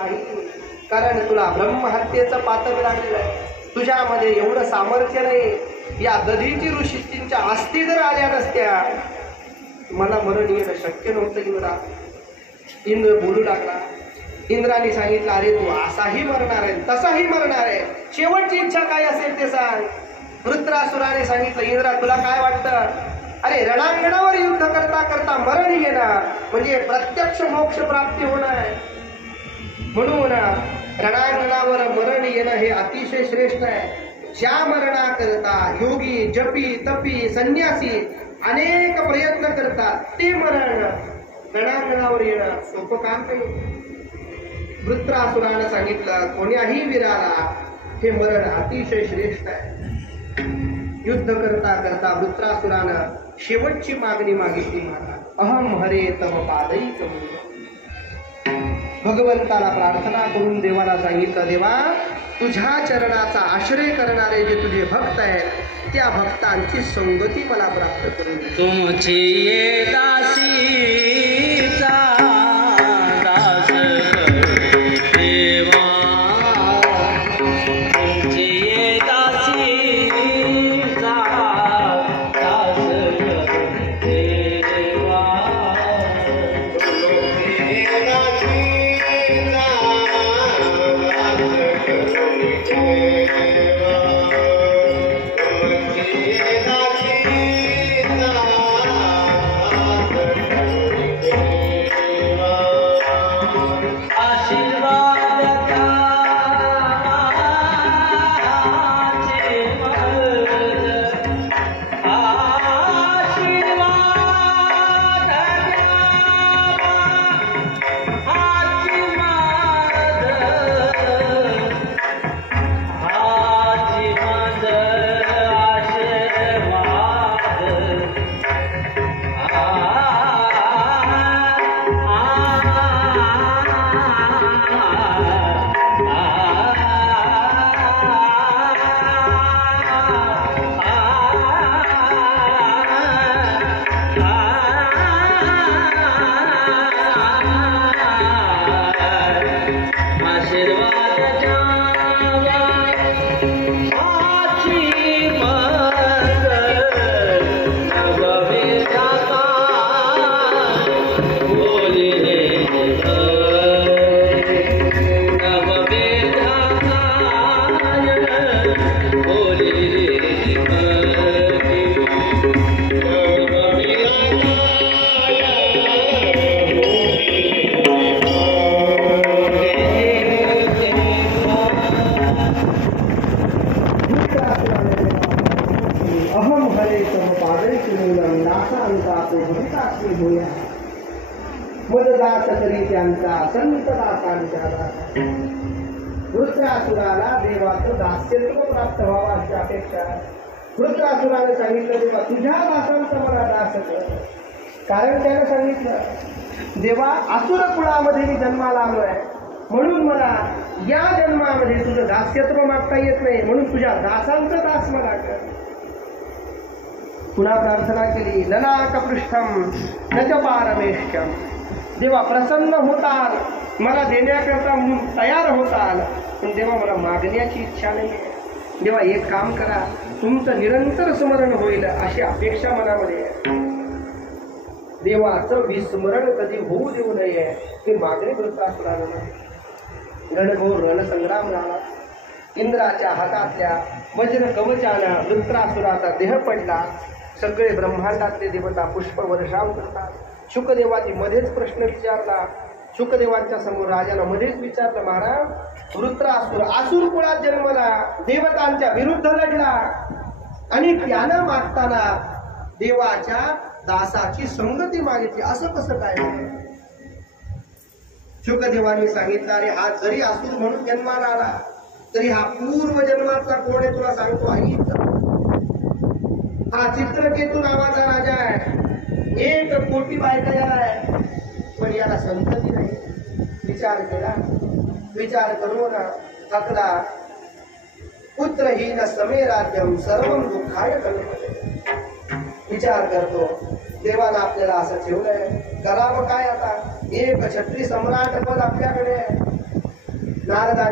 नाही, कारण तुला ब्रह्महत्येचं पातक लागलेलं आहे. तुझ्यामध्ये एवढं सामर्थ्य नाही. या दधीची ऋषींच्या अस्थी जर आल्या नसत्या मला मरण येणं शक्य नव्हतं. इंद्र बोलू लागला. इंद्राने सांगितलं, अरे तू असाही मरणार आहे, तसाही मरणार आहे, शेवटची इच्छा काय असेल ते सांग. वृत्रासुराने सांगितलं, इंद्रा तुला काय वाटतं? अरे रणांगणावर युद्ध करता करता मरण येणार म्हणजे प्रत्यक्ष मोक्ष प्राप्ती होणार. म्हणून रणांगणावर मरण येणं हे अतिशय श्रेष्ठ आहे. ज्या मरणाकरता योगी, जपी, तपी, संन्यासी अनेक प्रयत्न करतात ते मरण रणांगणावर येणं सोपं काम नाही. वृत्रासुरानं सांगितलं, कोण्याही वीराला हे मरण अतिशय श्रेष्ठ आहे. युद्ध करता करता वृत्रासुरानं शेवटची मागणी मागितली, अहम हरे तव पादैक. भगवंताला प्रार्थना करून देवाला सांगितलं, देवा तुझ्या चरणाचा आश्रय करणारे जे तुझे भक्त आहेत त्या भक्तांची संगती मला प्राप्त करून दे. तुमची ये दासीचा दास देवा, तुमची ये दासीचा दास देवा, वृत्रासुराला देवाचं दास्यत्व प्राप्त व्हावं अशी अपेक्षा. वृत्रासुराने सांगितलं, देवा तुझ्या दासांचा मला दास कर. कारण त्यानं सांगितलं, देवा असुर कुळामध्ये मी जन्माला आलोय, म्हणून मला या जन्मामध्ये तुझं दास्यत्व मागता येत नाही, म्हणून तुझ्या दासांचं दास मला कर. पुन्हा प्रार्थना केली, ननाकपृष्ठम न च पारमेष्ठम. देवा प्रसन्न होताल, मला देण्याकरता तयार होताल, पण देवा मला मागण्याची इच्छा नाही. देवा एक काम करा, तुमचं निरंतर स्मरण होईल अशी अपेक्षा मनामध्ये आहे. देवाचं विस्मरण कधी होऊ देऊ नये ही मागणी वृत्रासुरानं नाही. रणघोर रणसंग्राम झाला. इंद्राच्या हातातल्या वज्र कवचानं वृत्रासुराचा देह पडला. सगळे ब्रह्मांडातले देवता पुष्प वर्षाव करतात. शुकदेवानी मध्येच प्रश्न विचारला. शुकदेवांच्या समोर राजाला मध्येच विचारलं, महाराज वृत्रासुर आसुर कुळात जन्मला, देवतांच्या विरुद्ध लढला आणि त्यानं मागताना देवाच्या दासाची संगती मागितली, असं कसं काय? शुकदेवांनी सांगितलं, अरे हा जरी आसुर म्हणून जन्माला आला तरी हा पूर्व जन्मातला कोण आहे तुला सांगतो. आई हा चित्रकेतू नावाचा राजा आहे. 1 कोटी बायका याला आहे, पण याला संतती नाही. विचार केला, विचार करून थकला. पुत्रहीन समे राज्यम सर्वम दुःखाय कल्पते. विचार करतो, देवाला आपल्याला असं ठेवलंय, करावं काय आता? एक छत्री सम्राट पद आपल्याकडे आहे, नारदा